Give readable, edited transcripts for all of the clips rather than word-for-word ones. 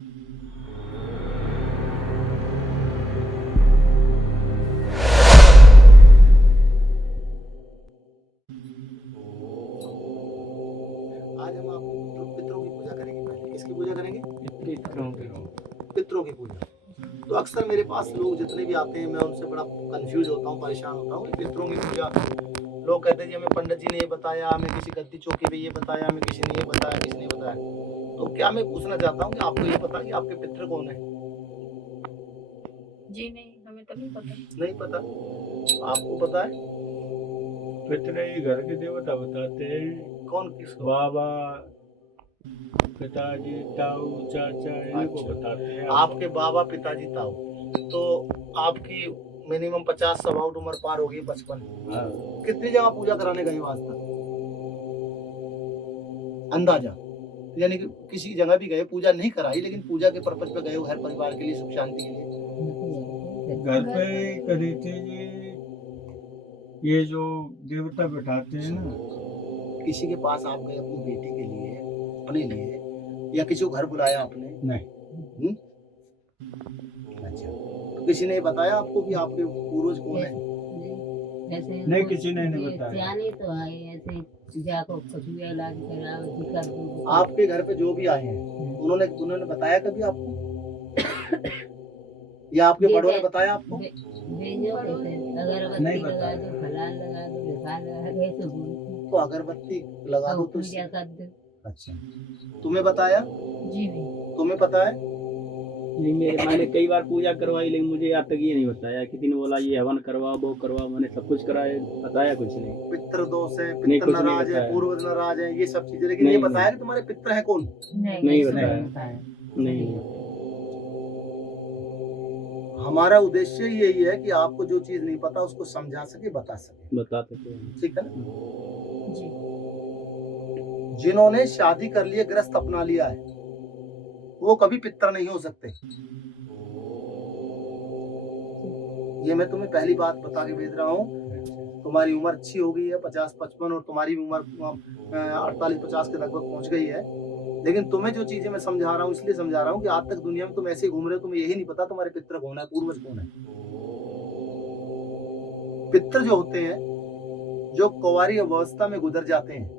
आज हम आप पितरों की पूजा करेंगे। पहले किसकी पूजा करेंगे? पितरों की। पितरों की पूजा। तो अक्सर मेरे पास लोग जितने भी आते हैं, मैं उनसे बड़ा कंफ्यूज होता हूँ, परेशान होता हूँ। पितरों की पूजा, लोग कहते हैं जी हमें पंडित जी ने ये बताया, हमें किसी गद्दी चौकी पे ये बताया, हमें किसी ने ये बताया, किसी ने बताया। तो क्या मैं पूछना चाहता हूँ कि आपको ये पता कि आपके पितृ कौन है? जी नहीं, हमें तो नहीं पता। नहीं पता? आपको पता है? पितरे ही घर के देवता बताते हैं। कौन किसको? बाबा, पिताजी, ताऊ, चाचा, इनको अच्छा। बताते हैं। आपके बाबा, पिताजी, ताऊ। तो आपकी मिनिमम 50 सवाउट उम्र पार होगी, 55। हाँ। कितनी जगह पूजा कराने गए हो आज तक? अंदाजा? यानी कि किसी जगह भी गए, पूजा नहीं कराई, लेकिन पूजा के पर्पज पे गए हो, घर परिवार के लिए, सुख शांति के लिए। घर पे करी थी जी। ये जो देवता बैठाते हैं ना, किसी के पास आप गए अपनी बेटी के लिए, अपने लिए, या किसी को घर बुलाया आपने? नहीं। अच्छा। तो किसी ने बताया आपको कि आपके पूर्वज कौन है? नहीं, किसी ने नहीं बताया। सियाने तो आए ऐसे जाको कुछ भी इलाज कराओ दिक्कत दूर। आपके घर पे जो भी आए हैं, उन्होंने बताया कभी आपको? या आपके बड़ों ने बताया आपको? भेजो कैसे अगरबत्ती नहीं लगा बताया। दो, फलान लगा दो, ढेकान लगा दो, ऐसे बोलते तो अगरबत्ती लगा दो तो पूजा कर दो। अच्छा। तुम्हें बताया? जी नहीं। तुम्हें पता है? नहीं, मैंने कई बार पूजा करवाई, लेकिन मुझे आज तक ये नहीं बताया। किसी ने बोला ये हवन करवाओ, वो करवाओ, मैंने सब कुछ कराया, बताया कुछ नहीं। पितृ दोष है, नहीं, पितृ कुछ नहीं नाराज है, बताया। पूर्वज नाराज है, ये सब चीजें, लेकिन ये नहीं, बताया कि तुम्हारे पितृ है कौन? नहीं बताया। बताया। नहीं। हमारा उद्देश्य यही है कि आपको जो चीज नहीं पता उसको समझा सके, बता सके। बताते थे। ठीक है ना? जी। जिन्होंने शादी कर लिए, गृहस्थ अपना लिया है, वो कभी पितर नहीं हो सकते। ये मैं तुम्हें पहली बात बता के भेज रहा हूँ। तुम्हारी उम्र अच्छी हो गई है, 50-55, और तुम्हारी उम्र 48-50 के लगभग पहुंच गई है। लेकिन तुम्हें जो चीजें मैं समझा रहा हूँ, इसलिए समझा रहा हूँ कि आज तक दुनिया में तुम ऐसे ही घूम रहे हो, तुम्हें यही नहीं पता तुम्हारे पितर कौन है, पूर्वज कौन है। पितर जो होते हैं, जो कुंवारी अवस्था में गुजर जाते हैं,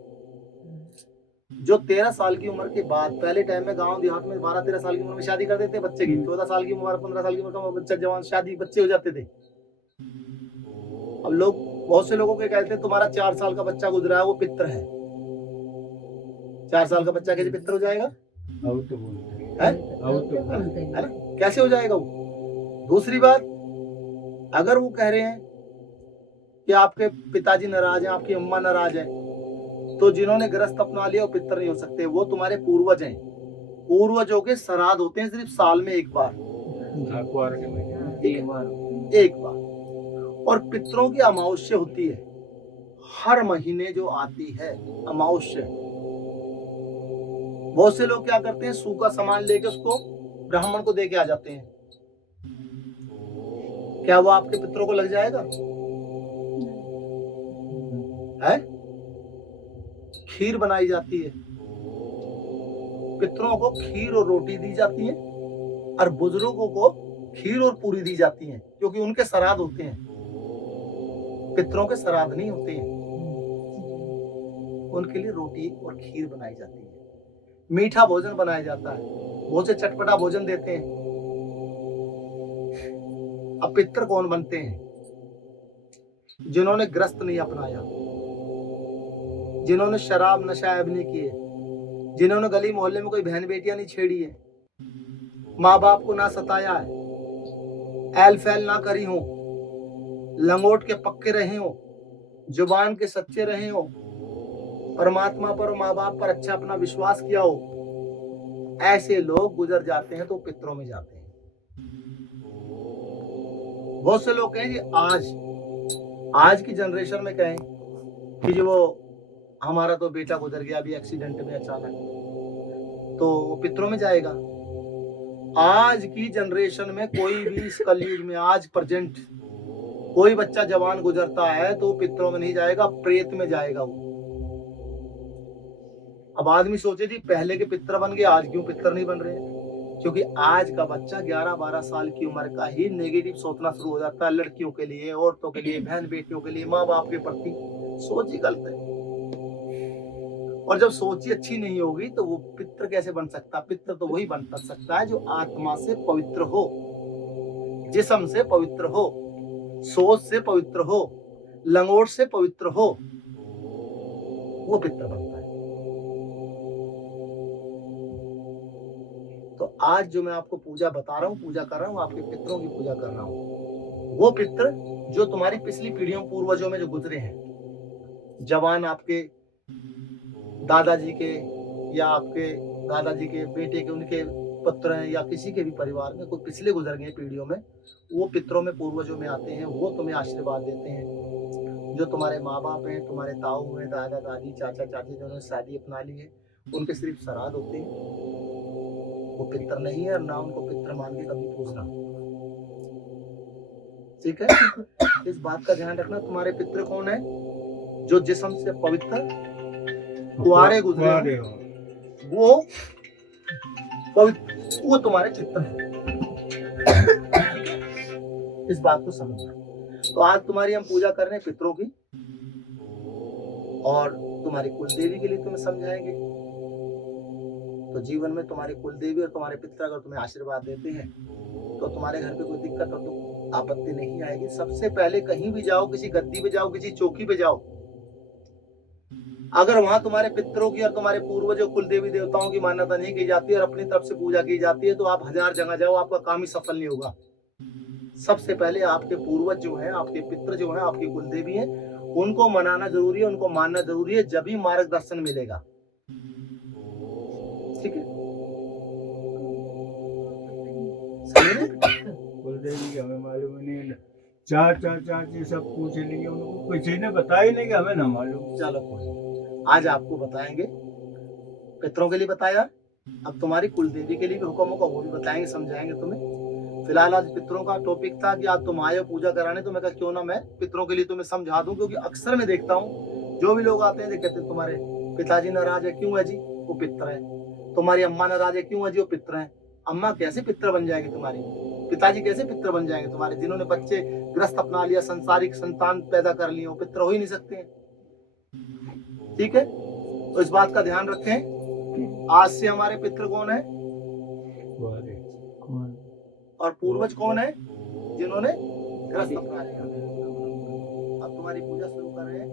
जो 13 साल की उम्र के बाद, पहले टाइम में गांव देहात में 12-13 साल की उम्र में शादी कर देते बच्चे की, 14 साल की उम्र, 15 साल की उम्र का बच्चा जवान, शादी बच्चे हो जाते थे। अब लोग, बहुत से लोगों के कहते हैं तुम्हारा 4 साल का बच्चा गुजरा है, वो पितर है। 4 साल का बच्चा कैसे पितर हो जाएगा? अब तो बोलते हैं। है? अब तो है ना? कैसे हो जाएगा वो? दूसरी बात, अगर वो कह रहे हैं कि आपके पिताजी नाराज हैं, आपकी अम्मा नाराज है, तो जिन्होंने गृहस्थ अपना लिया वो पितर नहीं हो सकते, वो तुम्हारे पूर्वज हैं। पूर्वजों के श्राद्ध होते हैं सिर्फ साल में एक बार, अखबार के में एक बार। और पितरों की अमावस्या होती है, हर महीने जो आती है अमावस्या। बहुत से लोग क्या करते हैं, सूखा सामान लेके उसको ब्राह्मण को दे के आ जाते हैं। क्या वो आपके पितरों को लग जाएगा? है? खीर बनाई जाती है, पितरों को खीर और रोटी दी जाती है, और बुजुर्गों को खीर और पूरी दी जाती है, क्योंकि उनके श्राद्ध होते हैं। पितरों के श्राद्ध नहीं होते हैं, उनके लिए रोटी और खीर बनाई जाती है, मीठा भोजन बनाया जाता है, बहुत से चटपटा भोजन देते हैं। अब पितर कौन बनते हैं? जिन्होंने ग्रस्त नहीं अपनाया, जिन्होंने शराब नशा ऐब नहीं किए, जिन्होंने गली मोहल्ले में कोई बहन बेटियां नहीं छेड़ी है, माँ बाप को ना सताया है, ऐल फैल ना करी हो, लंगोट के पक्के रहे हो, जुबान के सच्चे रहे हो, परमात्मा पर और माँ बाप पर अच्छा अपना विश्वास किया हो, ऐसे लोग गुजर जाते हैं तो पितरों में जाते हैं। बहुत से लोग कहें कि आज की जनरेशन में कहें कि जो वो हमारा तो बेटा गुजर गया अभी एक्सीडेंट में अचानक, तो वो पितरों में जाएगा। आज की जनरेशन में कोई भी इस कलयुग में, आज प्रेजेंट, कोई बच्चा जवान गुजरता है तो पितरों में नहीं जाएगा, प्रेत में जाएगा वो। अब आदमी सोचे जी पहले के पितर बन गए, आज क्यों पितर नहीं बन रहे? क्योंकि आज का बच्चा 11-12 साल की उम्र का ही नेगेटिव सोचना शुरू हो जाता है, लड़कियों के लिए, औरतों के लिए, बहन बेटियों के लिए, माँ बाप के प्रति। सोच ही गलत है। और जब सोच ही अच्छी नहीं होगी तो वो पितृ कैसे बन सकता? पितृ तो वही बन सकता है जो आत्मा से पवित्र हो, जिस्म से पवित्र हो, सोच से पवित्र हो, लंगोट से पवित्र हो, वो पितृ बनता है। तो आज जो मैं आपको पूजा बता रहा हूँ, पूजा कर रहा हूँ, आपके पितरों की पूजा कर रहा हूँ। वो पितृ जो तुम्हारी पिछली पीढ़ियों पूर्वजों में जो गुजरे हैं, जवान आपके दादाजी के या आपके दादाजी के बेटे के, उनके पुत्र हैं या किसी के भी परिवार में कोई पिछले गुजर गए पीढ़ियों में, वो पितरों में पूर्वजों में आते हैं। वो तुम्हें आशीर्वाद देते हैं। जो तुम्हारे माँ बाप हैं, तुम्हारे ताऊ हैं, दादा दादी, चाचा चाची जिन्होंने शादी अपना ली है, उनके सिर्फ श्राद्ध होते हैं। वो पितर नहीं है और ना उनको पितर मान के कभी पूछना, ठीक है? इस बात का ध्यान रखना। तुम्हारे पितर कौन है? जो जिस्म से पवित्र कुआरे गुजरे हो, वो पवित्र, वो तुम्हारे पितर हैं। इस बात को समझना। तो आज तुम्हारी हम पूजा कर रहे हैं पितरों की, और तुम्हारी कुल देवी के लिए तुम्हें समझाएंगे। तो जीवन में तुम्हारी कुल देवी और तुम्हारे पितर अगर तुम्हें आशीर्वाद देते हैं तो तुम्हारे घर पे कोई दिक्कत और तो आपत्ति नहीं आएगी। सबसे पहले कहीं भी जाओ, किसी गद्दी पे जाओ, किसी चौकी पे जाओ, अगर वहां तुम्हारे पितरों की और तुम्हारे पूर्वजों कुल देवी देवताओं की मान्यता नहीं की जाती और अपनी तरफ से पूजा की जाती है, तो आप 1000 जगह जाओ, आपका काम ही सफल नहीं होगा। सबसे पहले आपके पूर्वज जो हैं, आपके पितर जो हैं, आपकी कुल देवी हैं, उनको मनाना जरूरी है, उनको मानना जरूरी है, जब ही मार्गदर्शन मिलेगा। ठीक है? कुलदेवी हमें मालूम नहीं है। चाचा चाची सब पूछ लेंगे, उनको किसी ने बताया ही नहीं कि हमें ना मालूम। चलो कोई नहीं। आज आपको बताएंगे। पितरों के लिए बताया, अब तुम्हारी कुल देवी के लिए भी हुक्म होगा, वो भी बताएंगे, समझाएंगे तुम्हें। फिलहाल आज पितरों का टॉपिक था कि आज तुम आए हो पूजा कराने, तो मैं कहा क्यों ना मैं पितरों के लिए तुम्हें समझा दूं। क्योंकि अक्सर मैं देखता हूँ जो भी लोग आते हैं कहते हैं तुम्हारे पिताजी नाराज है, क्यों है जी? वो पितर है। तुम्हारी अम्मा नाराज है, क्यों है जी? वो पितर है। अम्मा कैसे पितर बन जाएगी तुम्हारी? पिताजी कैसे पितर बन जाएंगे तुम्हारे? जिन्होंने बच्चे ग्रस्त अपना लिया, संसारिक संतान पैदा कर लिए, वो पितर हो ही नहीं सकते हैं। ठीक है? तो इस बात का ध्यान रखें। आज से हमारे पितर कौन है और पूर्वज कौन है जिन्होंने ग्रस्त अपना लिया। अब तुम्हारी पूजा शुरू कर रहे हैं।